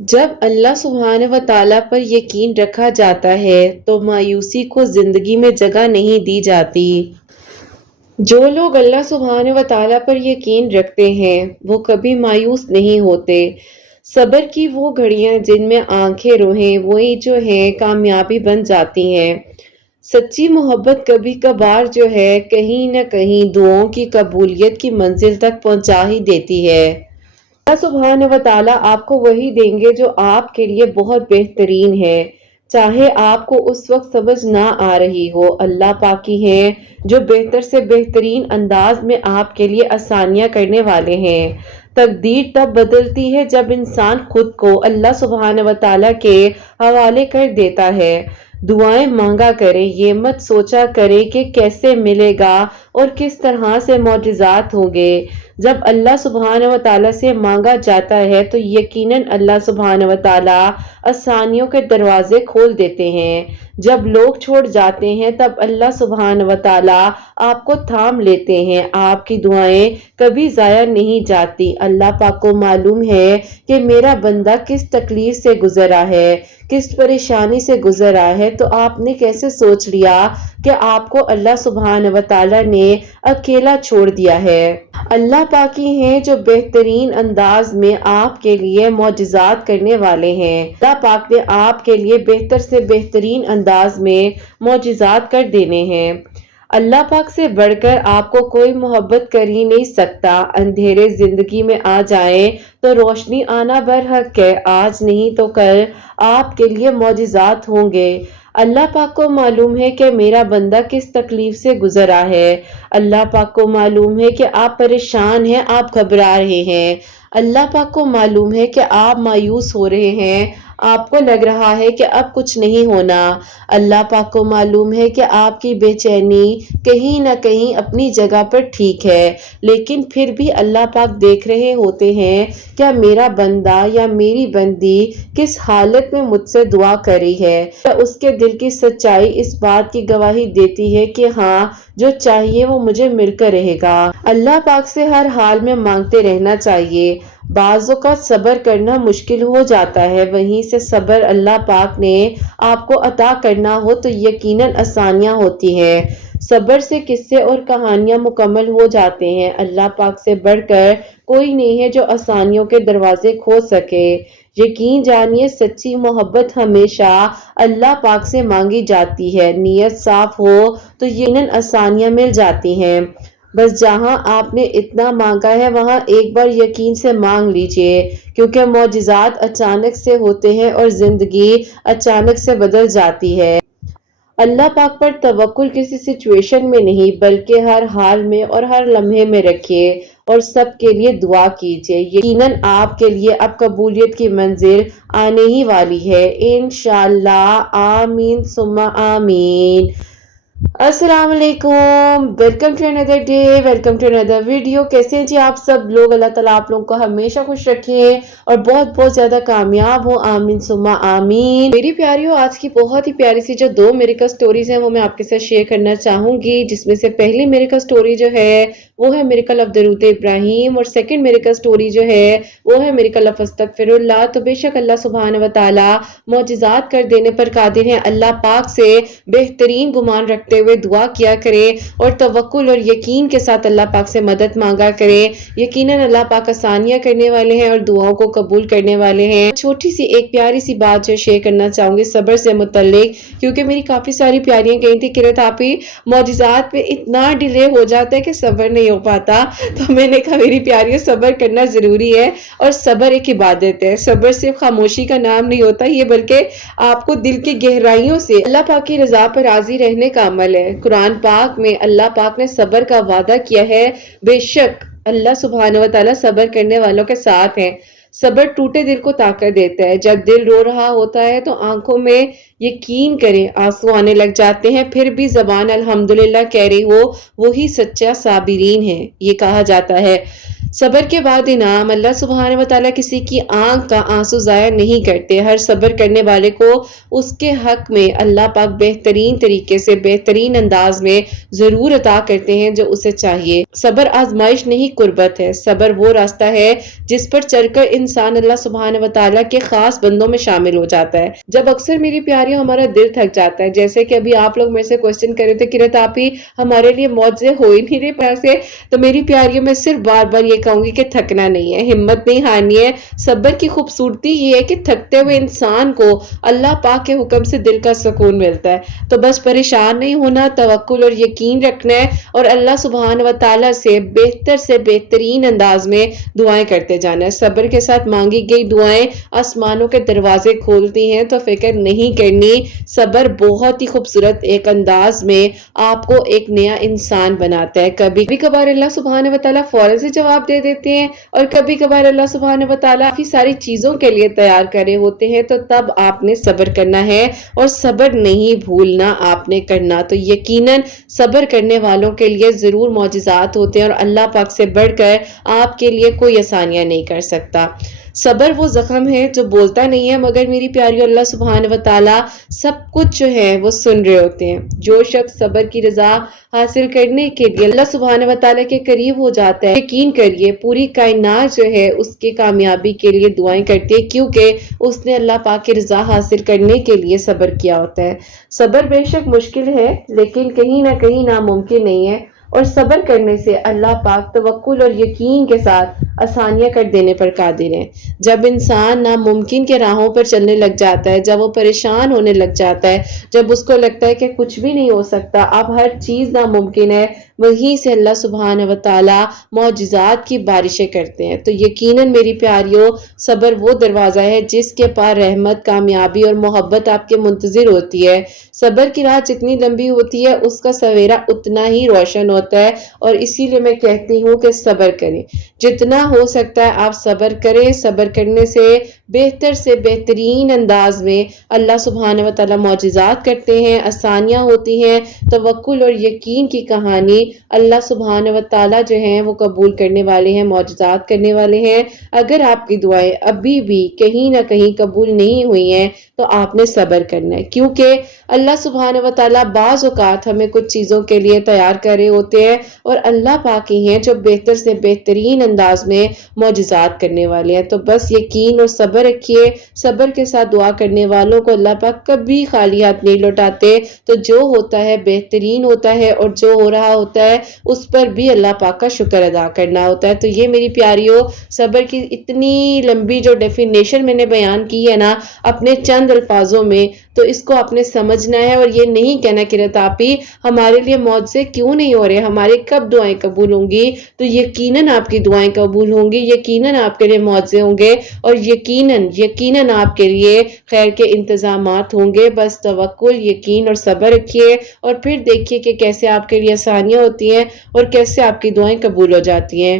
جب اللہ سبحانہ و تعالیٰ پر یقین رکھا جاتا ہے تو مایوسی کو زندگی میں جگہ نہیں دی جاتی۔ جو لوگ اللہ سبحانہ و تعالیٰ پر یقین رکھتے ہیں وہ کبھی مایوس نہیں ہوتے۔ صبر کی وہ گھڑیاں جن میں آنکھیں روئیں وہی جو ہیں کامیابی بن جاتی ہیں۔ سچی محبت کبھی کبھار جو ہے کہیں نہ کہیں دعاؤں کی قبولیت کی منزل تک پہنچا ہی دیتی ہے۔ اللہ سبحانہ و تعالیٰ آپ کو وہی دیں گے جو آپ کے لیے بہت بہترین ہے، چاہے آپ کو اس وقت سمجھ نہ آ رہی ہو۔ اللہ پاک ہی ہیں جو بہتر سے بہترین انداز میں آپ کے لیے آسانیاں کرنے والے ہیں۔ تقدیر تب بدلتی ہے جب انسان خود کو اللہ سبحانہ و تعالیٰ کے حوالے کر دیتا ہے۔ دعائیں مانگا کرے، یہ مت سوچا کرے کہ کیسے ملے گا اور کس طرح سے معجزات ہوں گے۔ جب اللہ سبحانہ و تعالیٰ سے مانگا جاتا ہے تو یقیناً اللہ سبحانہ و تعالیٰ آسانیوں کے دروازے کھول دیتے ہیں۔ جب لوگ چھوڑ جاتے ہیں تب اللہ سبحانہ و تعالیٰ آپ کو تھام لیتے ہیں۔ آپ کی دعائیں کبھی ضائع نہیں جاتی۔ اللہ پاک کو معلوم ہے کہ میرا بندہ کس تکلیف سے گزرا ہے، کس پریشانی سے گزرا ہے، تو آپ نے کیسے سوچ لیا کہ آپ کو اللہ سبحانہ و تعالیٰ نے اکیلا چھوڑ دیا ہے۔ اللہ پاک ہی ہیں جو بہترین انداز میں آپ کے لیے معجزات کرنے والے ہیں۔ اللہ پاک نے آپ کے لیے بہتر سے بہترین انداز میں معجزات کر دینے ہیں۔ اللہ پاک سے بڑھ کر آپ کو کوئی محبت کر ہی نہیں سکتا۔ اندھیرے زندگی میں آ جائیں تو روشنی آنا برحق ہے، آج نہیں تو کل آپ کے لیے معجزات ہوں گے۔ اللہ پاک کو معلوم ہے کہ میرا بندہ کس تکلیف سے گزرا ہے۔ اللہ پاک کو معلوم ہے کہ آپ پریشان ہیں، آپ گھبرا رہے ہیں۔ اللہ پاک کو معلوم ہے کہ آپ مایوس ہو رہے ہیں، آپ کو لگ رہا ہے کہ اب کچھ نہیں ہونا۔ اللہ پاک کو معلوم ہے کہ آپ کی بے چینی کہیں نہ کہیں اپنی جگہ پر ٹھیک ہے، لیکن پھر بھی اللہ پاک دیکھ رہے ہوتے ہیں کیا میرا بندہ یا میری بندی کس حالت میں مجھ سے دعا کری ہے۔ اس کے دل کی سچائی اس بات کی گواہی دیتی ہے کہ ہاں جو چاہیے وہ مجھے مل کر رہے گا۔ اللہ پاک سے ہر حال میں مانگتے رہنا چاہیے۔ بعض اوقات صبر کرنا مشکل ہو جاتا ہے، وہیں سے صبر اللہ پاک نے آپ کو عطا کرنا ہو تو یقیناً آسانیاں ہوتی ہیں۔ صبر سے قصے اور کہانیاں مکمل ہو جاتے ہیں۔ اللہ پاک سے بڑھ کر کوئی نہیں ہے جو آسانیوں کے دروازے کھول سکے۔ یقین جانیے سچی محبت ہمیشہ اللہ پاک سے مانگی جاتی ہے۔ نیت صاف ہو تو یقیناً آسانیاں مل جاتی ہیں۔ بس جہاں آپ نے اتنا مانگا ہے وہاں ایک بار یقین سے مانگ لیجئے، کیونکہ معجزات اچانک سے ہوتے ہیں اور زندگی اچانک سے بدل جاتی ہے۔ اللہ پاک پر توکل کسی سچویشن میں نہیں بلکہ ہر حال میں اور ہر لمحے میں رکھیے اور سب کے لیے دعا کیجئے۔ یقیناً آپ کے لیے اب قبولیت کی منزل آنے ہی والی ہے، انشاءاللہ۔ آمین ثم آمین۔ السلام علیکم، welcome to another day, welcome to another video. کیسے ہیں جی آپ سب لوگ؟ اللہ تعالیٰ آپ لوگوں کو ہمیشہ خوش رکھے اور بہت بہت زیادہ کامیاب ہو، آمین ثم آمین۔ میری پیاریوں، آج کی بہت ہی پیاری سی جو 2 میریکل سٹوریز ہیں وہ میں آپ کے ساتھ شیئر کرنا چاہوں گی، جس میں سے پہلی میریکل سٹوری جو ہے وہ ہے میریکل آف درود ابراہیم، اور سیکنڈ میریکل سٹوری جو ہے وہ ہے میریکل آف استغفر اللہ۔ تو بے شک اللہ سبحانہ و تعالیٰ معجزات کر دینے پر قادر ہیں۔ اللہ پاک سے بہترین گمان رکھتے ہوئے دعا کیا کرے اور توکل اور یقین کے ساتھ اللہ پاک سے مدد مانگا کرے۔ یقیناً اللہ پاک آسانیاں کرنے والے ہیں اور دعاؤں کو قبول کرنے والے ہیں۔ چھوٹی سی ایک پیاری سی بات جو شیئر کرنا چاہوں گی صبر سے متعلق، کیونکہ میری کافی ساری پیاریاں کہیں تھی کہ آپ ہی معجزات پہ اتنا ڈیلے ہو جاتا ہے کہ صبر نہیں ہو پاتا، تو میں نے کہا میری پیاریوں صبر کرنا ضروری ہے، اور صبر ایک عبادت ہے۔ صبر صرف خاموشی کا نام نہیں ہوتا، یہ بلکہ آپ کو دل کی گہرائیوں سے اللہ پاک کی رضا پر راضی رہنے کا عمل ہے۔ قرآن پاک میں اللہ پاک نے صبر کا وعدہ کیا ہے، بے شک اللہ سبحانہ و تعالیٰ صبر کرنے والوں کے ساتھ ہیں۔ صبر ٹوٹے دل کو طاقت دیتا ہے۔ جب دل رو رہا ہوتا ہے تو آنکھوں میں یقین کریں آنسو آنے لگ جاتے ہیں، پھر بھی زبان الحمدللہ کہہ رہی ہو، وہی سچا صابرین ہے۔ یہ کہا جاتا ہے صبر کے بعد انعام۔ اللہ سبحانہ و تعالیٰ کسی کی آنکھ کا آنسو ضائع نہیں کرتے۔ ہر صبر کرنے والے کو اس کے حق میں اللہ پاک بہترین طریقے سے بہترین انداز میں ضرور عطا کرتے ہیں جو اسے چاہیے۔ صبر آزمائش نہیں قربت ہے۔ صبر وہ راستہ ہے جس پر چل کر انسان اللہ سبحانہ و تعالیٰ کے خاص بندوں میں شامل ہو جاتا ہے۔ جب اکثر میری پیاریوں ہمارا دل تھک جاتا ہے، جیسے کہ ابھی آپ لوگ میرے سے کوسچن کر رہے تھے کہ آپ ہی ہمارے لیے معجزے ہو ہی نہیں رہے پیسے، تو میری پیاریوں میں صرف بار بار یہ کہوں گی کہ تھکنا نہیں ہے، ہمت نہیں ہارنی ہے۔ صبر کی خوبصورتی یہ ہے کہ تھکتے ہوئے انسان کو اللہ پاک کے حکم سے دل کا سکون ملتا ہے۔ تو بس پریشان نہیں ہونا، توکل اور یقین رکھنا ہے اور اللہ سبحانہ و تعالیٰ سے بہترین انداز میں دعائیں کرتے جانا ہے۔ صبر کے ساتھ مانگی گئی دعائیں آسمانوں کے دروازے کھولتی ہیں، تو فکر نہیں کرنی۔ صبر بہت ہی خوبصورت ایک انداز میں آپ کو ایک نیا انسان بناتا ہے۔ کبھی کبھار اللہ سبحانہ و تعالیٰ فوراً سے جواب دے دیتے ہیں اور کبھی کبھار اللہ سبحانہ و تعالیٰ کافی ساری چیزوں کے لیے تیار کرے ہوتے ہیں، تو تب آپ نے صبر کرنا ہے اور صبر نہیں بھولنا آپ نے کرنا۔ تو یقیناً صبر کرنے والوں کے لیے ضرور معجزات ہوتے ہیں اور اللہ پاک سے بڑھ کر آپ کے لیے کوئی آسانیاں نہیں کر سکتا۔ صبر وہ زخم ہے جو بولتا نہیں ہے، مگر میری پیاری اللہ سبحانہ و تعالیٰ سب کچھ جو ہے وہ سن رہے ہوتے ہیں۔ جو شخص صبر کی رضا حاصل کرنے کے لیے اللہ سبحانہ و تعالیٰ کے قریب ہو جاتا ہے، یقین کریے پوری کائنات جو ہے اس کے کامیابی کے لیے دعائیں کرتی ہے، کیونکہ اس نے اللہ پاک کی رضا حاصل کرنے کے لیے صبر کیا ہوتا ہے۔ صبر بے شک مشکل ہے، لیکن کہیں نہ کہیں ناممکن نہیں ہے، اور صبر کرنے سے اللہ پاک توکل اور یقین کے ساتھ آسانیاں کر دینے پر قادر ہیں۔ جب انسان ناممکن کے راہوں پر چلنے لگ جاتا ہے، جب وہ پریشان ہونے لگ جاتا ہے، جب اس کو لگتا ہے کہ کچھ بھی نہیں ہو سکتا، اب ہر چیز ناممکن ہے، وہیں سے اللہ سبحانہ و تعالیٰ معجزات کی بارشیں کرتے ہیں۔ تو یقیناً میری پیاریوں، صبر وہ دروازہ ہے جس کے پاس رحمت، کامیابی اور محبت آپ کے منتظر ہوتی ہے۔ صبر کی راہ جتنی لمبی ہوتی ہے اس کا سویرا اتنا ہی روشن ہوتا ہے، اور اسی لیے میں کہتی ہوں کہ صبر کریں، جتنا ہو سکتا ہے آپ صبر کریں۔ صبر کرنے سے بہترین انداز میں اللہ سبحانہ و تعالیٰ معجزات کرتے ہیں، آسانیاں ہوتی ہیں۔ توکل اور یقین کی کہانی اللہ سبحانہ و تعالیٰ جو ہیں وہ قبول کرنے والے ہیں، معجزات کرنے والے ہیں۔ اگر آپ کی دعائیں ابھی بھی کہیں نہ کہیں قبول نہیں ہوئی ہیں تو آپ نے صبر کرنا ہے، کیونکہ اللہ سبحانہ و تعالیٰ بعض اوقات ہمیں کچھ چیزوں کے لیے تیار کر رہے ہوتے ہیں، اور اللہ پاک ہی ہیں جو بہترین انداز میں معجزات کرنے والے ہیں۔ تو بس یقین اور صبر رکھیے۔ صبر کے ساتھ دعا کرنے والوں کو اللہ پاک کبھی خالی ہاتھ نہیں لوٹاتے۔ تو جو ہوتا ہے بہترین ہوتا ہے، اور جو ہو رہا ہوتا ہے اس پر بھی اللہ پاک کا شکر ادا کرنا ہوتا ہے۔ تو یہ میری پیاریوں، صبر کی اتنی لمبی جو ڈیفینیشن میں نے بیان کی ہے نا اپنے چند الفاظوں میں، تو اس کو آپ نے سمجھنا ہے، اور یہ نہیں کہنا کہ رتاپی ہمارے لیے معجزے کیوں نہیں ہو رہے، ہمارے کب دعائیں قبول ہوں گی؟ تو یقیناً آپ کی دعائیں قبول ہوں گی، یقیناً آپ کے لیے معجزے ہوں گے، اور یقیناً آپ کے لیے خیر کے انتظامات ہوں گے۔ بس توکل، یقین اور صبر رکھیے، اور پھر دیکھیے کہ کیسے آپ کے لیے آسانیاں ہوتی ہیں اور کیسے آپ کی دعائیں قبول ہو جاتی ہیں۔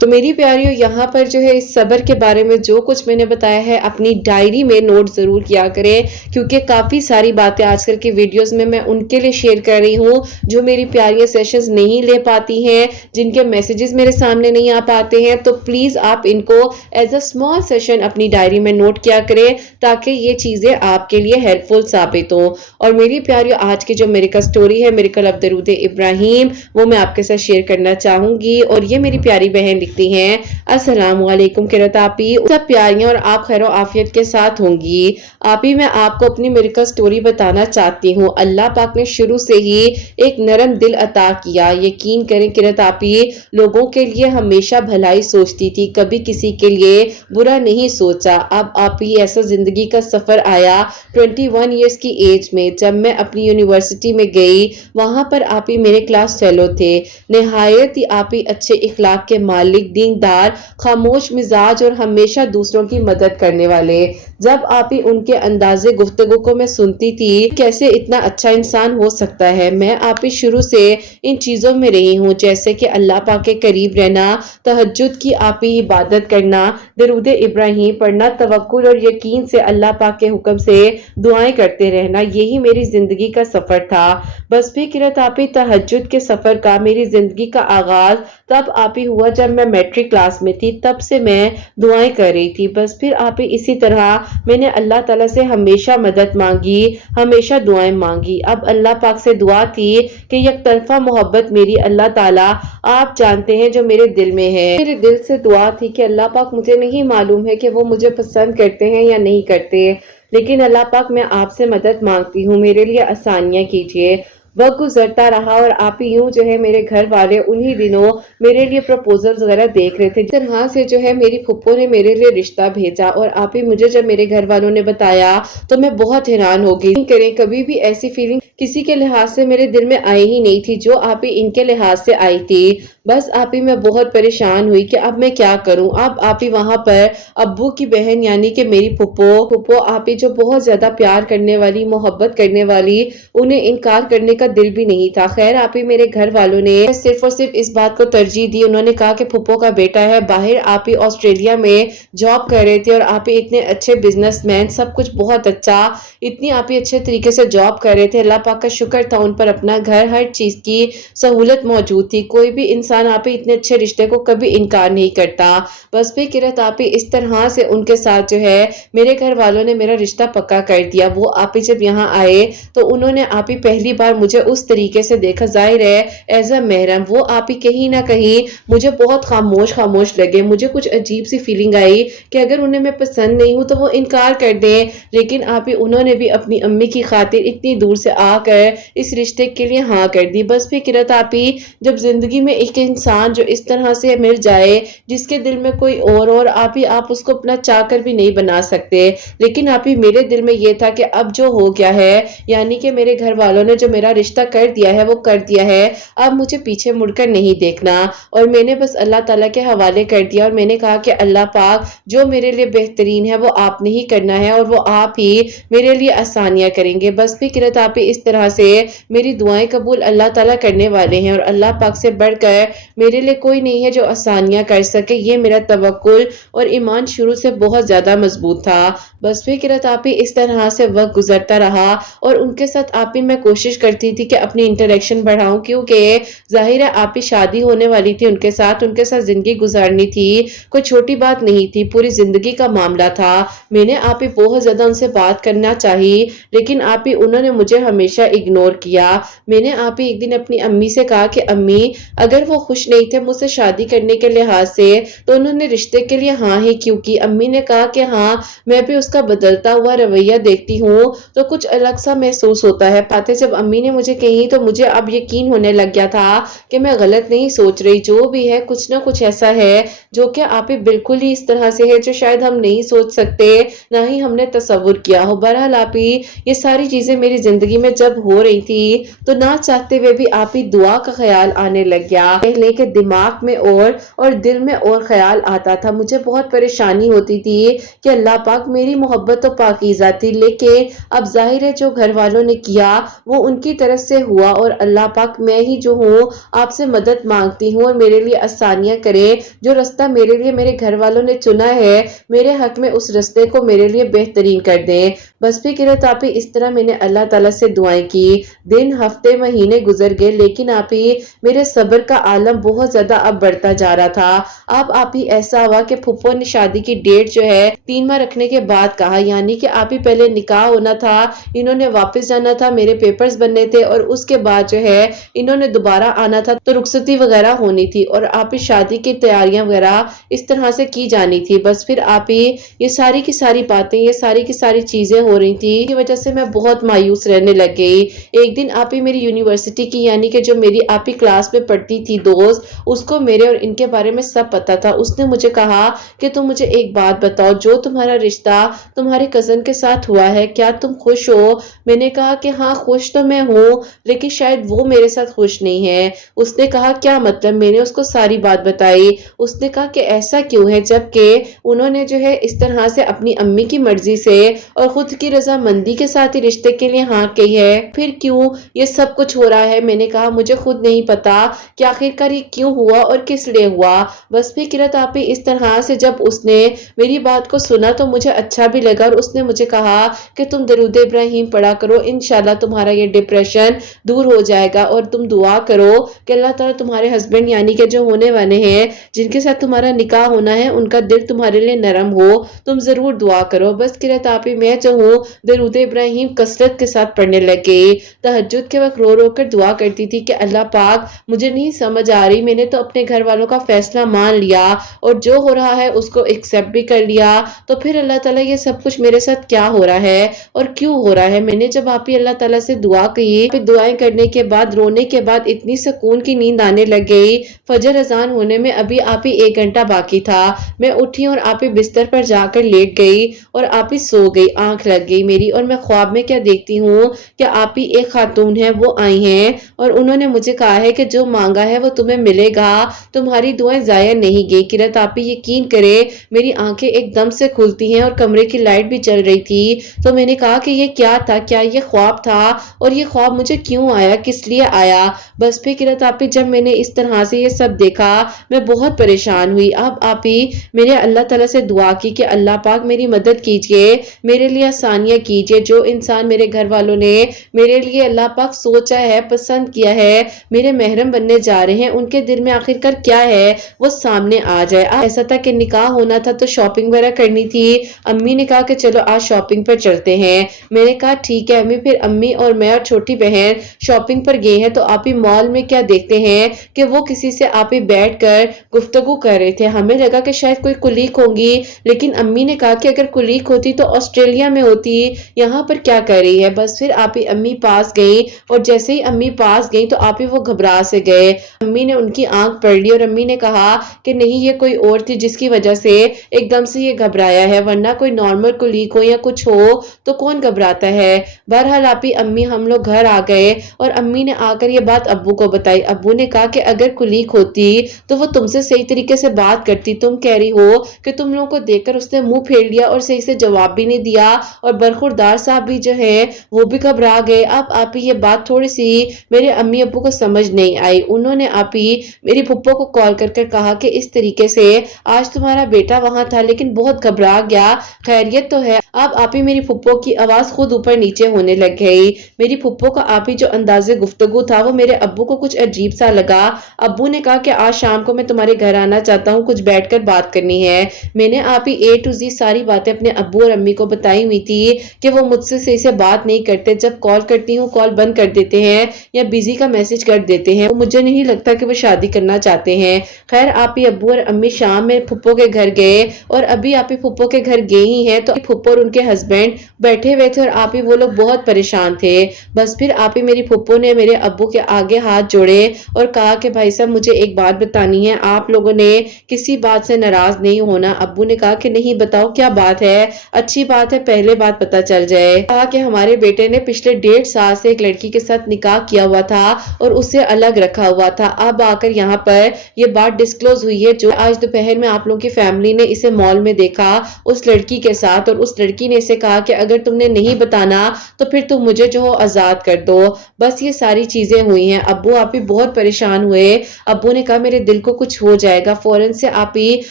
تو میری پیاریوں، یہاں پر جو ہے اس صبر کے بارے میں جو کچھ میں نے بتایا ہے اپنی ڈائری میں نوٹ ضرور کیا کریں، کیونکہ کافی ساری باتیں آج کل کی ویڈیوز میں ان کے لیے شیئر کر رہی ہوں جو میری پیاریاں سیشنز نہیں لے پاتی ہیں، جن کے میسیجز میرے سامنے نہیں آ پاتے ہیں۔ تو پلیز آپ ان کو ایز اے اسمال سیشن اپنی ڈائری میں نوٹ کیا کریں، تاکہ یہ چیزیں آپ کے لیے ہیلپ فل ثابت ہوں۔ اور میری پیاریوں، آج کی جو میریکل سٹوری ہے، میریکل آف درود ابراہیم، وہ میں آپ کے ساتھ شیئر کرنا چاہوں گی۔ اور یہ میری پیاری بہن لکھتی ہیں، السلام علیکم کرتاپی، سب پیاریاں اور آپ خیر و عافیت کے ساتھ ہوں گی۔ آپی، میں آپ کو اپنی میریکل سٹوری بتانا چاہتی ہوں۔ اللہ پاک نے شروع سے ہی ایک نرم دل عطا کیا۔ یقین کریں کرتاپی لوگوں کے لیے ہمیشہ بھلائی سوچتی تھی، کبھی کسی کے لیے برا نہیں سوچا۔ اب آپی ایسا زندگی کا سفر آیا 21 ایئرس کی ایج میں، جب میں اپنی یونیورسٹی میں گئی۔ وہاں پر آپی میرے کلاس فیلو تھے، نہایت ہی آپی اچھے اخلاق کے مالک، دیندار، خاموش مزاج اور ہمیشہ دوسروں کی مدد کرنے والے۔ جب آپی ان کے انداز گفتگو کو میں سنتی تھی، کیسے اتنا اچھا انسان ہو سکتا ہے۔ میں آپی شروع سے ان چیزوں میں رہی ہوں، جیسے کہ اللہ پاک کے قریب رہنا، تہجد کی آپی عبادت کرنا، درود ابراہیم پڑھنا، توکل اور یقین سے اللہ پاک کے حکم سے دعائیں کرتے رہنا، یہی میری زندگی کا سفر تھا۔ بس فکرت آپی تہجد کے سفر کا، میری زندگی کا آغاز تب آپی ہوا جب میں میٹرک کلاس میں تھی تب سے میں دعائیں کر رہی تھی. بس پھر آپ اسی طرح میں نے اللہ تعالیٰ سے ہمیشہ مدد مانگی, ہمیشہ دعائیں مانگی. اب اللہ پاک سے دعا تھی کہ یک طرفہ محبت میری اللہ تعالیٰ آپ جانتے ہیں جو میرے دل میں ہے. میرے دل سے دعا تھی کہ اللہ پاک مجھے نہیں معلوم ہے کہ وہ مجھے پسند کرتے ہیں یا نہیں کرتے, لیکن اللہ پاک میں آپ سے مدد مانگتی ہوں, میرے لیے آسانیاں کیجیے. وقت گزرتا رہا اور آپ یوں جو ہے میرے گھر والے انہی دنوں میرے لیے پروپوزلز وغیرہ دیکھ رہے تھے. جس طرح سے جو ہے میری پھپھو نے میرے لیے رشتہ بھیجا اور آپ ہی مجھے جب میرے گھر والوں نے بتایا تو میں بہت حیران ہو گئی. کریں کبھی بھی ایسی فیلنگ کسی کے لحاظ سے میرے دل میں آئی ہی نہیں تھی جو آپ ہی ان کے لحاظ سے آئی تھی. بس آپ ہی میں بہت پریشان ہوئی کہ اب میں کیا کروں. اب آپ ہی وہاں پر ابو کی بہن یعنی کہ میری پھپھو آپ ہی جو بہت زیادہ پیار کرنے والی, محبت کرنے والی, انہیں انکار کرنے کا دل بھی نہیں تھا. خیر آپ ہی میرے گھر والوں نے صرف اور صرف اس بات کو ترجیح دی. انہوں نے کہا کہ پھپھو کا بیٹا ہے, باہر آپ ہی آسٹریلیا میں جاب کر رہے تھے اور آپ ہی اتنے اچھے بزنس مین, سب کچھ بہت اچھا, اتنی آپ ہی اچھے طریقے سے جاب کر رہے تھے. اللہ پاک کا شکر تھا ان پر, اپنا گھر, ہر چیز کی سہولت موجود تھی. کوئی بھی انسان آپ ہی اتنے اچھے رشتے کو کبھی انکار نہیں کرتا. بس بھی کرت آپ ہی اس طرح سے ان کے ساتھ جو ہے میرے گھر والوں نے میرا رشتہ پکا کر دیا. وہ آپ ہی جب یہاں آئے تو انہوں نے آپ ہی پہلی بار مجھے اس طریقے سے دیکھا, ظاہر ہے ایز اے محرم. وہ آپ ہی کہیں نہ کہیں مجھے بہت خاموش لگے. مجھے کچھ عجیب سی فیلنگ آئی کہ اگر انہیں میں پسند نہیں ہوں تو وہ انکار کر دیں, لیکن آپ ہی انہوں نے بھی اپنی امی کی خاطر اتنی دور سے آ کر اس رشتے کے لیے ہاں کر دی. بس فکرت آپ ہی جب زندگی میں ایک انسان جو اس طرح سے مل جائے جس کے دل میں کوئی اور آپ ہی آپ اس کو اپنا چاہ کر بھی نہیں بنا سکتے, لیکن آپ ہی میرے دل میں یہ تھا کہ اب جو ہو گیا ہے, یعنی کہ میرے گھر والوں نے جو میرا رشتہ کر دیا ہے وہ کر دیا ہے, اب مجھے پیچھے مڑ کر نہیں دیکھنا. اور میں نے بس اللہ تعالیٰ کے حوالے کر دیا اور میں نے کہا کہ اللہ پاک جو میرے لیے بہترین ہے وہ آپ نے ہی کرنا ہے اور وہ آپ ہی میرے لیے آسانیاں کریں گے. بس فکرت آپ ہی اس طرح سے میری دعائیں قبول اللہ تعالیٰ کرنے والے ہیں اور اللہ پاک سے بڑھ کر میرے لیے کوئی نہیں ہے جو آسانیاں کر سکے. یہ میرا توکل اور ایمان شروع سے بہت زیادہ مضبوط تھا. بس فکرت آپ ہی اس طرح سے وقت گزرتا رہا اور ان کے ساتھ آپ ہی میں کوشش کرتی تھی کہ اپنی انٹریکشن بڑھاؤں, کیونکہ ظاہر ہے آپ ہی شادی ہونے والی تھی ان کے ساتھ زندگی گزارنی تھی. کوئی چھوٹی بات نہیں تھی, پوری زندگی کا معاملہ تھا. میں نے آپ ہی بہت زیادہ ان سے بات کرنا چاہی, لیکن آپ ہی انہوں نے مجھے ہمیشہ اگنور کیا. میں نے آپ ہی ایک دن اپنی امی سے کہا کہ امی اگر وہ خوش نہیں تھے مجھ سے شادی کرنے کے لحاظ سے تو انہوں نے رشتے کے لیے ہاں ہی کیوں کی. امی نے کہا کہ ہاں میں بھی اس کا بدلتا ہوا رویہ دیکھتی ہوں تو کچھ الگ سا محسوس ہوتا ہے. باتیں جب امی نے مجھے کہی تو مجھے اب یقین ہونے لگ گیا تھا کہ میں غلط نہیں سوچ رہی, جو بھی ہے کچھ نہ کچھ ایسا ہے جو کہ آپ ہی بالکل ہی اس طرح سے ہے جو شاید ہم نہیں سوچ سکتے نہ ہی ہم نے تصور کیا ہو. بہرحال آپ ہی یہ ساری چیزیں میری زندگی میں جب ہو رہی تھی تو نہ چاہتے ہوئے بھی آپ ہی دعا کا خیال آنے لگ گیا. پہلے کے دماغ میں اور دل میں اور خیال آتا تھا. مجھے بہت پریشانی ہوتی تھی کہ اللہ پاک میری محبت تو پاکیزہ تھی, لیکن اب ظاہر ہے جو گھر والوں نے کیا وہ ان کی طرف سے ہوا اور اللہ پاک میں ہی جو ہوں آپ سے مدد مانگتی ہوں اور میرے لیے آسانیاں کرے. جو رستہ میرے لیے میرے گھر والوں نے چنا ہے میرے حق میں اس رستے کو میرے لیے بہترین کر دیں. بس بھی کرت آپ ہی اس طرح میں نے اللہ تعالیٰ سے دعائیں کی. دن ہفتے مہینے گزر گئے, لیکن آپ ہی میرے صبر کا عالم بہت زیادہ اب بڑھتا جا رہا تھا. اب آپ ہی ایسا ہوا کہ پھپھو نے شادی کی ڈیٹ جو ہے 3 ماہ رکھنے کے بعد کہا, یعنی کہ آپ ہی پہلے نکاح ہونا تھا, انہوں نے واپس جانا تھا, میرے پیپرز بننے تھے اور اس کے بعد جو ہے انہوں نے دوبارہ آنا تھا تو رخصتی وغیرہ ہونی تھی اور آپ ہی شادی کی تیاریاں وغیرہ اس طرح سے کی جانی تھی. بس پھر آپ ہی یہ ساری کی ساری باتیں, یہ ساری کی ساری چیزیں ہو رہی تھی, کی وجہ سے میں بہت مایوس رہنے لگ گئی. ایک دن آپ ہی میری یونیورسٹی کی یعنی کہ جو میری آپ ہی کلاس میں پڑھتی تھی دوست, اس کو میرے اور ان کے بارے میں سب پتا تھا. اس نے مجھے کہا کہ تم مجھے ایک بات بتاؤ, جو تمہارا رشتہ تمہارے کزن کے ساتھ ہوا ہے کیا تم خوش ہو؟ میں نے کہا کہ ہاں خوش تو میں ہوں, لیکن شاید وہ میرے ساتھ خوش نہیں ہے. اس نے کہا کیا مطلب؟ میں نے اس کو ساری بات بتائی. اس نے کہا کہ ایسا کیوں ہے جبکہ انہوں نے جو ہے اس طرح سے اپنی امی کی مرضی سے اور خود کی رضامندی کے ساتھ ہی رشتے کے لیے ہاں کہی ہے, پھر کیوں یہ سب کچھ ہو رہا ہے؟ میں نے کہا مجھے خود نہیں پتا کہ آخر کہا یہ کیوں ہوا اور کس لیے ہوا. بس پھر قرۃ آپی اس طرح سے جب اس نے میری بات کو سنا تو مجھے اچھا بھی لگا اور اس نے مجھے کہا کہ تم درود ابراہیم پڑھا کرو، انشاءاللہ تمہارا یہ ڈپریشن دور ہو جائے گا، اور تم دعا کرو کہ اللہ تعالیٰ تمہارے ہسبینڈ یعنی کہ جو ہونے والے ہیں جن کے ساتھ تمہارا نکاح ہونا ہے ان کا دل تمہارے لیے نرم ہو. تم ضرور دعا کرو. بس قرۃ آپی میں جو ہوں درود ابراہیم کثرت کے ساتھ پڑھنے لگے. تہجد کے وقت رو رو کر دعا کرتی تھی کہ اللہ پاک مجھے نہیں سمجھ آ رہی، میں نے تو اپنے گھر والوں کا فیصلہ مان لیا اور جو ہو رہا ہے اس کو ایکسپٹ بھی کر لیا، تو پھر اللہ تعالیٰ یہ سب کچھ میرے ساتھ کیا ہو رہا ہے اور کیوں ہو رہا ہے. میں نے جب آپ ہی اللہ تعالیٰ سے دعا کی، پھر دعائیں کرنے کے بعد رونے کے بعد اتنی سکون کی نیند آنے لگ گئی. فجر اذان ہونے میں ابھی آپ ہی 1 گھنٹہ باقی تھا. میں اٹھی اور آپ ہی بستر پر جا کر لیٹ گئی اور آپ ہی سو گئی. آنکھ لگ گئی میری اور میں خواب میں کیا دیکھتی ہوں کہ آپ ہی ایک خاتون ہے وہ آئی ہیں اور انہوں نے مجھے کہا ہے کہ جو مانگا ہے وہ تمہیں ملے گا، تمہاری دعائیں ضائع نہیں گئی. قرۃ آپ ہی یقین کرے میری آنکھیں ایک دم سے کھلتی ہیں اور کمرے کی لائٹ بھی چل رہی تھی. تو میں نے کہا کہ یہ کیا تھا، کیا یہ خواب تھا اور یہ خواب مجھے کیوں آیا، کس لیے آیا. بس پھر قرۃ آپ ہی جب میں نے اس طرح سے یہ سب دیکھا میں بہت پریشان ہوئی. اب آپ ہی میرے اللہ تعالیٰ سے دعا کی کہ اللہ پاک میری مدد کیجئے، میرے لیے آسانیاں کیجئے. جو انسان میرے گھر والوں نے میرے لیے اللہ پاک سوچا ہے، پسند کیا ہے، میرے محرم بننے جا رہے ہیں، ان کے دل میں آخر کر کیا ہے وہ سامنے آ جائے. ایسا تھا کہ نکاح ہونا تھا تو شاپنگ وغیرہ کرنی تھی. امی نے کہا کہ چلو آج شاپنگ پر چلتے ہیں. میں نے کہا ٹھیک ہے امی. پھر امی اور میں اور چھوٹی بہن شاپنگ پر گئے ہیں تو آپ ہی مال میں کیا دیکھتے ہیں کہ وہ کسی سے آپ ہی بیٹھ کر گفتگو کر رہے تھے. ہمیں لگا کہ شاید کوئی کلیگ ہوگی، لیکن امی نے کہا کہ اگر کلیگ ہوتی تو آسٹریلیا میں ہوتی، یہاں پر کیا کر رہی ہے. بس پھر آپ ہی امی پاس گئی اور جیسے ہی امی پاس گئی تو آپ ہی وہ گھبرا سے گئے. امی نے ان کی آنکھ پڑھ لی اور امی نے کہا کہ نہیں یہ کوئی اور تھی جس کی وجہ سے ایک دم سے یہ گھبرایا ہے، ورنہ کوئی نارمل کلیگ ہو یا کچھ ہو تو کون گھبراتا ہے. بہرحال آپ ہی امی ہم لوگ گھر آ گئے اور امی نے آ کر یہ بات ابو کو بتائی. ابو نے کہا کہ اگر کلیگ ہوتی تو وہ تم سے صحیح طریقے سے بات کرتی. تم کہہ رہی ہو کہ تم لوگوں کو دیکھ کر اس نے منہ پھیر لیا اور صحیح سے جواب بھی نہیں دیا، اور برخوردار صاحب بھی جو ہے وہ بھی گھبرا گئے. اب آپ ہی یہ بات تھوڑی سی میرے امی ابو کو سمجھ نہیں آئی. انہوں نے آپ ہی میری پھپھو کو کال کر کر کہا کہ اس طریقے سے آج تمہارا بیٹا وہاں تھا لیکن بہت گھبرا گیا، خیریت تو ہے. اب آپ ہی میری پھپھو کی آواز خود اوپر نیچے ہونے لگ گئی. میری پھپھو کا آپ ہی جو انداز گفتگو تھا وہ میرے ابو کو کچھ عجیب سا لگا. ابو نے کہا کہ آج شام کو میں تمہارے گھر آنا چاہتا ہوں، کچھ بیٹھ کر بات کرنی ہے. میں نے آپ ہی A to Z ساری باتیں اپنے ابو اور امی کو بتائی ہوئی تھی کہ وہ مجھ سے صحیح سے بات نہیں کرتے. جب کال کرتی ہوں کال بند کر دیتے ہیں یا بزی کا میسج کر دیتے ہیں. مجھے نہیں لگتا کہ وہ شادی کرنا چاہتے ہیں. خیر آپ ہی ابو اور امی شام میں پھپھو کے گھر گئے اور ابھی آپ ہی پھپھو کے گھر گئے ہی ہیں تو پھپھو اور ان کے ہسبینڈ بیٹھے ہوئے تھے اور آپ ہی وہ لوگ بہت پریشان تھے. بس پھر آپ ہی میری پھپھو نے میرے ابو کے آگے ہاتھ جوڑے اور کہا کہ بھائی صاحب مجھے ایک بات بتانی ہے، آپ لوگوں نے کسی بات سے ناراض نہیں ہونا. ابو نے کہا کہ نہیں بتاؤ کیا بات ہے، اچھی بات ہے پہلے بات پتہ چل جائے. کہا کہ ہمارے بیٹے نے پچھلے 1.5 سال سے ایک لڑکی کے ساتھ نکاح کیا ہوا تھا اور اسے الگ رکھا ہوا تھا. اب آ کر یہاں پر یہ بات ڈسکلوز ہوئی ہے جو آج دوپہر میں آپ لوگوں کی فیملی نے اسے مال میں دیکھا اس لڑکی کے ساتھ، اور اس لڑکی نے اسے کہا کہ اگر تم نے نہیں بتانا تو پھر تم مجھے جو ہو آزاد کر دو. بس یہ ساری چیزیں ہوئی ہیں. ابو آپ ہی بہت پریشان ہوئے. ابو نے کہا میرے دل کو کچھ ہو جائے گا. فوراً سے آپ ہی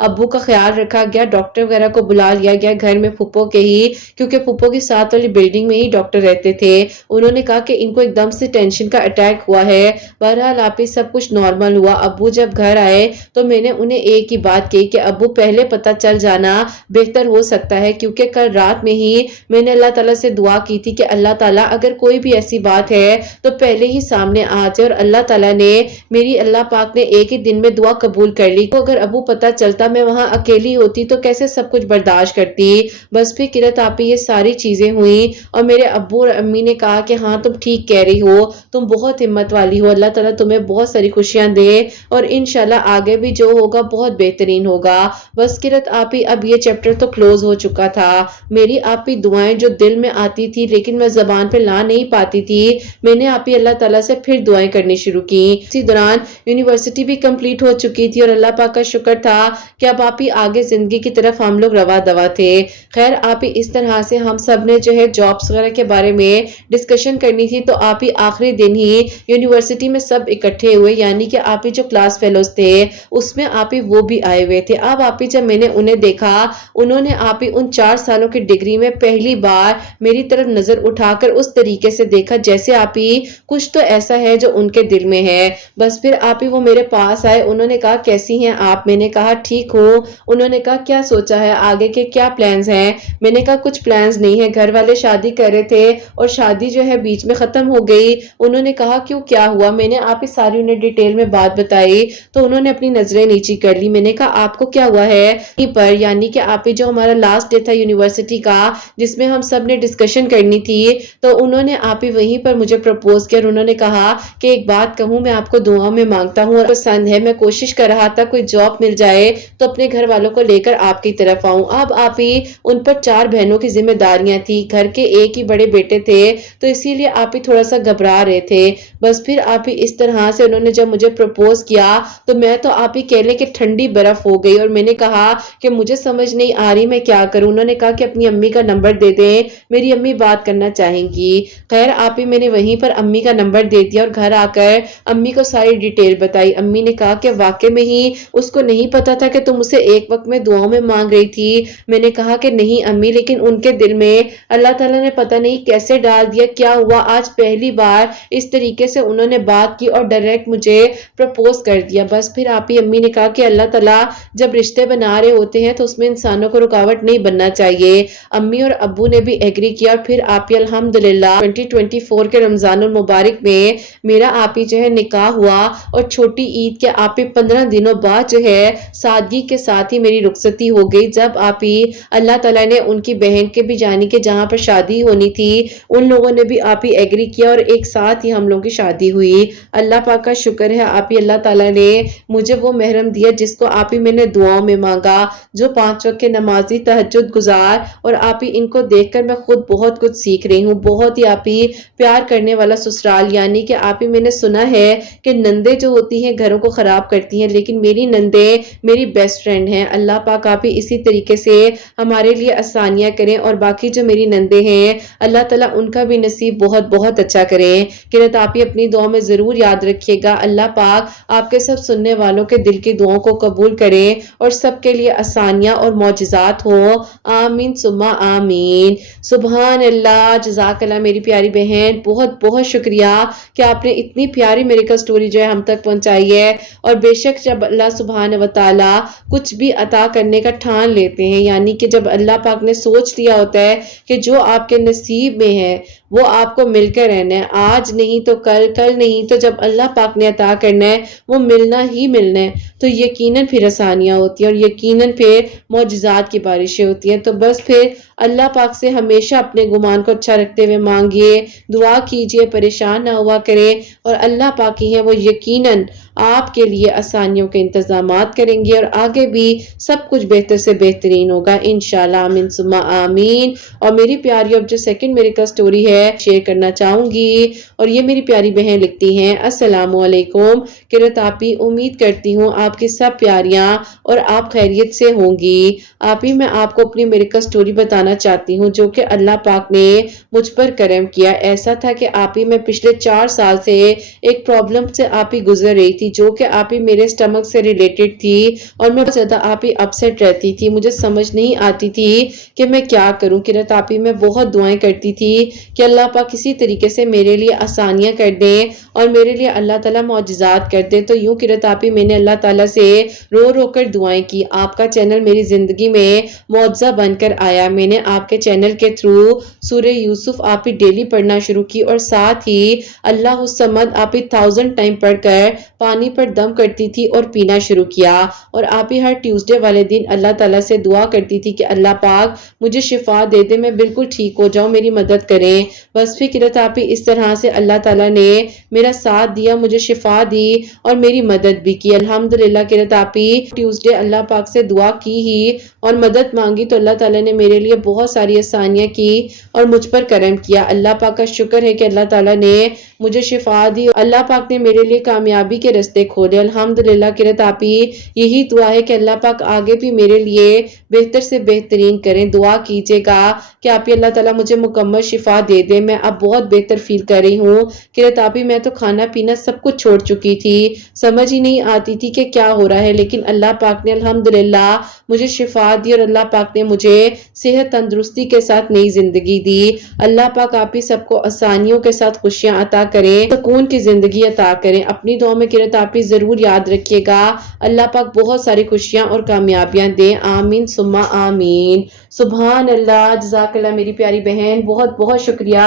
ابو کا خیال رکھا گیا، ڈاکٹر وغیرہ کو بلا لیا گیا گھر میں پھپھو کے ہی، کیونکہ پھپھو کی ساتھ والی بلڈنگ میں ہی ڈاکٹر رہتے تھے. انہوں نے کہا کہ ان کو ایک دم سے ٹینشن کا اٹیک ہوا ہے. بہرحال آپ ہی سب کچھ نارمل ہوا. ابو جب گھر آئے تو میں نے انہیں ایک ہی بات کہی کہ ابو پہلے پتہ چل جانا بہتر ہو سکتا ہے، کیونکہ کل رات میں ہی میں نے اللہ تعالیٰ سے دعا کی تھی کہ اللہ تعالیٰ اگر کوئی بھی ایسی بات ہے تو پہلے ہی سامنے آ جائے، اور اللہ تعالیٰ نے میری اللہ پاک نے ایک ہی دن میں دعا قبول کر لی. تو اگر ابو پتہ چلتا میں وہاں اکیلی ہوتی تو کیسے سب کچھ برداشت کرتی. بس پھر قرۃ آپ ہی یہ ساری چیزیں ہوئیں اور میرے ابو اور امی نے کہا کہ ہاں تم ٹھیک کہہ رہی ہو، تم بہت ہمت والی ہو، اللہ تعالیٰ تمہیں بہت ساری خوشیاں دے اور انشاءاللہ آگے بھی جو ہوگا بہت بہترین ہوگا. بس قرۃ آپ ہی اب یہ چیپٹر تو کلوز ہو چکا تھا. میری آپ ہی دعائیں جو دل میں آتی تھی لیکن میں زبان پہ لا نہیں پاتی تھی، میں نے آپ ہی اللہ تعالیٰ سے پھر دعائیں کرنی شروع کی۔ اسی دوران یونیورسٹی بھی کمپلیٹ ہو چکی تھی اور اللہ پاک کا شکر تھا کہ اب آپ ہی آگے زندگی کی طرف ہم لوگ روا دوا تھے۔ خیر آپ ہی اس طرح سے ہم سب نے جو ہے جابس وغیرہ کے بارے میں ڈسکشن کرنی تھی، تو آپ ہی آخری دن ہی یونیورسٹی میں سب اکٹھے ہوئے، یعنی کہ آپ ہی جو کلاس فیلوز تھے اس میں آپ ہی وہ بھی آئے ہوئے تھے۔ اب آپ ہی جب میں نے انہیں دیکھا، انہوں نے آپ ہی ان 4 سالوں کی ڈگری میں پہلی بار میری طرف نظر اٹھا کر اس طریقے سے دیکھا جیسے آپ ہی کچھ تو ایسا ہے جو ان کے دل میں ہے۔ بس پھر آپ ہی وہ میرے پاس آئے، انہوں نے کہا کیسی ہیں آپ؟ میں نے کہا ٹھیک ہوں۔ انہوں نے کہا کیا سوچا ہے آگے کے، کیا پلانز ہیں؟ میں نے کہا کچھ پلانز نہیں ہے، گھر والے شادی کر رہے تھے اور شادی جو ہے بیچ میں ختم ہو گئی۔ انہوں نے کہا کیوں، کیا ہوا؟ میں نے آپ ہی ساری انہیں ڈیٹیل میں بات بتائی تو انہوں نے اپنی نظریں نیچی کر لی۔ میں نے کہا آپ کو کیا ہوا ہے؟ پر یعنی کہ آپ ہی جو ہمارا لاسٹ ڈے تھا یونیورسٹی کا جس میں ہم سب نے ڈسکشن کرنی تھی، تو انہوں نے آپ ہی وہیں پر مجھے پرپوز کیا اور انہوں نے کہا کہ ایک بات کہوں، میں آپ کو دعا میں مانگتا ہوں اور پسند ہے، میں کوشش کر رہا تھا کوئی جاب مل جائے تو اپنے گھر والوں کو لے کر آپ کی طرف آؤں۔ اب آپ ہی ان پر 4 بہنوں کی ذمہ داریاں تھی، گھر کے ایک ہی بڑے بیٹے تھے تو اسی لیے آپ ہی تھوڑا سا گھبرا رہے تھے۔ بس پھر آپ ہی اس طرح سے انہوں نے جب مجھے پرپوز کیا تو میں تو آپ ہی کہہ لیں کہ ٹھنڈی برف ہو گئی اور میں نے کہا کہ مجھے سمجھ نہیں آ رہی میں کیا کروں۔ انہوں نے کہا کہ اپنی امی کا نمبر دے دیں، میری امی بات کرنا چاہیں گی۔ خیر آپ ہی میں نے وہیں پر امی کا نمبر دے دیا اور گھر آ کر امی کو ساری ڈیٹیل بتائی۔ امی نے کہا کہ واقعی میں ہی اس کو نہیں پتا تھا کہ تم اسے ایک وقت میں دعاؤں میں مانگ رہی تھی؟ میں نے کہا کہ نہیں امی، لیکن ان کے دل میں اللہ تعالیٰ نے پتہ نہیں کیسے ڈال دیا، کیا ہوا آج پہلی بار اس طریقے سے انہوں نے بات کی اور ڈائریکٹ مجھے پرپوز کر دیا۔ بس پھر آپ ہی امی نے کہا کہ اللہ تعالیٰ جب رشتے بنا رہے ہوتے ہیں تو اس میں انسانوں کو رکاوٹ نہیں بننا چاہیے۔ امی اور ابو نے بھی ایگری کیا اور پھر آپ ہی الحمدللہ 2024 کے رمضان المبارک میں میرا آپ ہی جو ہے نکاح ہوا اور چھوٹی عید کے آپ ہی 15 دنوں بعد جو ہے سادگی کے ساتھ ہی میری رخصتی ہو گئی، جب آپ ہی اللہ تعالیٰ نے ان کی بہن کے بھی جانی کے جہاں پر شادی ہونی تھی ان لوگوں نے بھی آپ ہی ایگری کیا اور ایک ساتھ ہی ہم لوگوں کی شادی ہوئی۔ اللہ پاک کا شکر ہے آپ ہی اللہ تعالیٰ نے مجھے وہ محرم دیا جس کو آپ ہی میں نے دعاؤں میں مانگا، جو 5 وقت کے نمازی، تہجد گزار، اور آپ ہی ان کو دیکھ کر میں خود بہت کچھ سیکھ رہی ہوں۔ بہت ہی آپ ہی پیار کرنے والا سسرال، یعنی کہ آپ ہی میں نے سنا ہے کہ نندے جو ہوتی ہیں گھروں کو خراب کرتی ہیں، لیکن میری نندے میری بیسٹ فرینڈ ہیں۔ اللہ پاک آپ ہی اسی طریقے سے ہمارے لیے آسانیاں کریں اور باقی جو میری نندے ہیں اللہ تعالیٰ ان کا بھی نصیب بہت بہت اچھا کریں۔ کہ آپ ہی اپنی دعا میں ضرور یاد رکھیے گا۔ اللہ پاک آپ کے سب سننے والوں کے دل کی دعاؤں کو قبول کریں اور سب کے لیے آسانیاں اور معجزات ہوں، آمین ثم آمین۔ سبحان اللہ، جزاک اللہ میری پیاری بہن، بہت بہت شکریہ کہ آپ نے اتنی پیاری میریکل سٹوری جو ہے ہم تک پہنچائی ہے۔ اور بے شک جب اللہ سبحانہ و تعالیٰ کچھ بھی عطا کرنے کا ٹھان لیتے ہیں، یعنی کہ جب اللہ پاک نے سوچ لیا ہوتا ہے کہ جو آپ کے نصیب میں ہے وہ آپ کو مل کر رہنا ہے، آج نہیں تو کل، کل نہیں تو جب اللہ پاک نے عطا کرنا ہے وہ ملنا ہی ملنا ہے، تو یقیناً پھر آسانیاں ہوتی ہیں اور یقیناً پھر معجزات کی بارشیں ہوتی ہیں۔ تو بس پھر اللہ پاک سے ہمیشہ اپنے گمان کو اچھا رکھتے ہوئے مانگیے، دعا کیجیے، پریشان نہ ہوا کریں، اور اللہ پاک ہی ہیں وہ یقیناً آپ کے لیے آسانیوں کے انتظامات کریں گے اور آگے بھی سب کچھ بہتر سے بہترین ہوگا انشاءاللہ، آمین ثم آمین۔ اور میری پیاری اب جو سیکنڈ میریکل سٹوری ہے شیئر کرنا چاہوں گی، اور یہ میری پیاری بہن لکھتی ہیں، السلام علیکم قرۃ آپی، امید کرتی ہوں آپ کی سب پیاریاں اور آپ خیریت سے ہوں گی۔ آپی میں آپ کو اپنی میریکل سٹوری بتانا چاہتی ہوں جو کہ اللہ پاک نے مجھ پر کرم کیا۔ ایسا تھا کہ آپی میں پچھلے 4 سال سے ایک پرابلم سے آپی گزر رہی تھی جو کہ آپی میرے سٹمک سے ریلیٹڈ تھی اور میں بہت زیادہ آپی اپسیٹ رہتی تھی، مجھے سمجھ نہیں آتی تھی کہ میں کیا کروں۔ قرۃ آپی میں بہت دعائیں کرتی تھی کہ اللہ پاک کسی طریقے سے میرے لیے آسانیاں کر دیں اور میرے لیے اللہ تعالیٰ معجزات کر دیں۔ تو یوں قرۃ آپی میں نے اللہ تعالیٰ سے رو رو کر دعائیں کی۔ آپ کا چینل میری زندگی میں معجزہ بن کر آیا۔ میں نے آپ کے چینل کے تھرو سورہ یوسف آپی ڈیلی پڑھنا شروع کی اور ساتھ ہی اللہ الصمد آپی 1000 ٹائم پڑھ کر پانی پر دم کرتی تھی اور پینا شروع کیا، اور آپ ہی ہر ٹیوزڈے والے دن اللہ تعالیٰ سے دعا کرتی تھی کہ اللہ پاک مجھے شفا دے دے، میں بالکل ٹھیک ہو جاؤں، میری مدد کریں۔ بس فکرت آپ ہی اس طرح سے اللہ تعالیٰ نے میرا ساتھ دیا، مجھے شفا دی اور میری مدد بھی کی الحمدللہ۔ کرت آپ ہی ٹیوزڈے اللہ پاک سے دعا کی ہی اور مدد مانگی تو اللہ تعالیٰ نے میرے لیے بہت ساری آسانیاں کی اور مجھ پر کرم کیا۔ اللہ پاک کا شکر ہے کہ اللہ تعالیٰ نے مجھے شفا دی، اللہ پاک نے میرے لیے کامیابی کے راستے کھولے الحمدللہ۔ کرت آپ ہی یہی دعا ہے کہ اللہ پاک آگے بھی میرے لیے بہتر سے بہترین کریں۔ دعا کیجیے گا کہ آپ ہی اللہ تعالیٰ مجھے مکمل شفا دے دے، میں اب بہت بہتر فیل کر رہی ہوں۔ کرت آپ ہی میں تو کھانا پینا سب کچھ چھوڑ چکی تھی، سمجھ ہی نہیں آتی تھی کہ کیا ہو رہا ہے، لیکن اللہ پاک نے الحمدللہ مجھے شفا دی اور اللہ پاک نے مجھے صحت تندرستی کے ساتھ نئی زندگی دی۔ اللہ پاک آپ ہی سب کو آسانیوں کے ساتھ خوشیاں عطا کریں، سکون کی زندگی عطا کریں۔ اپنی دعاؤں میں کرت آپ ہی ضرور یاد رکھیے گا، اللہ پاک بہت ساری خوشیاں اور کامیابیاں دیں، آمین ثم آمین۔ سبحان اللہ، جزاک اللہ میری پیاری بہن، بہت بہت شکریہ۔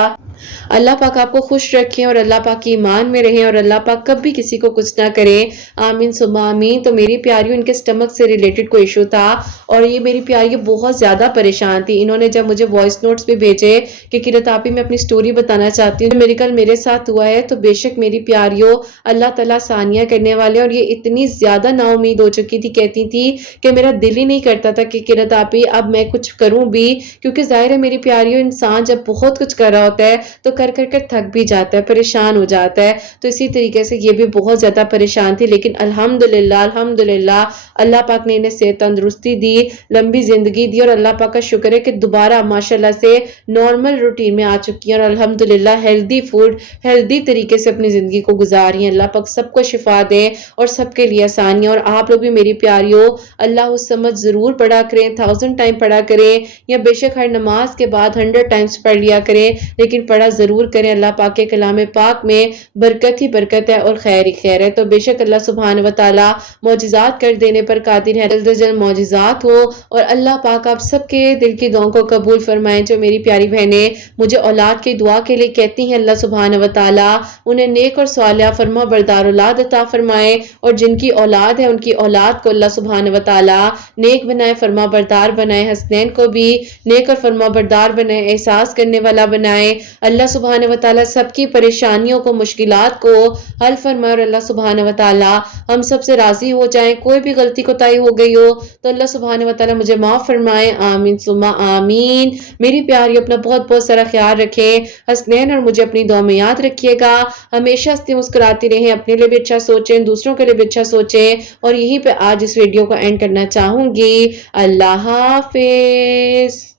اللہ پاک آپ کو خوش رکھیں اور اللہ پاک کی ایمان میں رہیں اور اللہ پاک کبھی کسی کو کچھ نہ کرے، آمین ثم آمین۔ تو میری پیاریوں ان کے سٹمک سے ریلیٹڈ کوئی ایشو تھا اور یہ میری پیاریوں بہت زیادہ پریشان تھی۔ انہوں نے جب مجھے وائس نوٹس بھی بھیجے کہ کرت آپ ہی میں اپنی سٹوری بتانا چاہتی ہوں، میری کل میرے ساتھ ہوا ہے، تو بے شک میری پیاریوں اللہ تعالیٰ ثانیہ کرنے والے، اور یہ اتنی زیادہ نا امید ہو چکی تھی، کہتی تھی کہ میرا دل ہی نہیں کرتا تھا کہ کرت آپ ہی اب میں کچھ کروں بھی، کیونکہ ظاہر ہے میری پیاریوں انسان جب بہت کچھ کر رہا ہوتا ہے تو کر کر کر تھک بھی جاتا ہے، پریشان ہو جاتا ہے، تو اسی طریقے سے یہ بھی بہت زیادہ پریشان تھی، لیکن الحمدللہ الحمدللہ اللہ پاک نے انہیں صحت تندرستی دی، لمبی زندگی دی، اور اللہ پاک کا شکر ہے کہ دوبارہ ماشاءاللہ سے نارمل روٹین میں آ چکی ہیں اور الحمدللہ ہیلدی فوڈ ہیلدی طریقے سے اپنی زندگی کو گزار رہی ہیں۔ اللہ پاک سب کو شفا دے اور سب کے لیے آسانیاں، اور آپ لوگ بھی میری پیاریوں اللہ سمجھ ضرور پڑھا کریں، 1000 ٹائم پڑھا کریں، یا بے شک ہر نماز کے بعد 100 ٹائمز پڑھ لیا کریں، لیکن پڑھا ضرور کریں۔ اللہ پاک کے کلام پاک میں برکت ہی برکت ہے اور خیر ہی خیر ہے، تو بے شک اللہ سبحانہ وتعالی معجزات کر دینے پر قادر ہے، جلد از جلد معجزات ہو، اور اللہ پاک آپ سب کے دل کی دعاؤں کو قبول فرمائیں۔ جو میری پیاری بہنیں مجھے اولاد کی دعا کے لیے کہتی ہیں، اللہ سبحانہ وتعالی انہیں نیک اور صالحہ فرما بردار اولاد عطا فرمائے، اور جن کی اولاد ہے ان کی اولاد کو اللہ سبحانہ وتعالی نیک بنائے، فرما بردار بنائے، حسنین کو بھی نیک اور فرما بردار بنائے، احساس کرنے والا بنائے۔ اللہ سبحانہ وتعالی سب کی پریشانیوں کو، مشکلات کو حل فرمائے، اور اللہ سبحانہ وتعالی ہم سب سے راضی ہو جائیں۔ کوئی بھی غلطی کوتاہی ہو گئی ہو تو اللہ سبحانہ وتعالی مجھے معاف فرمائے، آمین ثم آمین۔ میری پیاری اپنا بہت بہت سارا خیال رکھیں، حسنین اور مجھے اپنی دعا میں یاد رکھیے گا، ہمیشہ ہنستے مسکراتی رہیں، اپنے لیے بھی اچھا سوچیں، دوسروں کے لیے بھی اچھا سوچیں، اور یہیں پہ آج اس ویڈیو کو اینڈ کرنا چاہوں گی۔ اللہ حافظ۔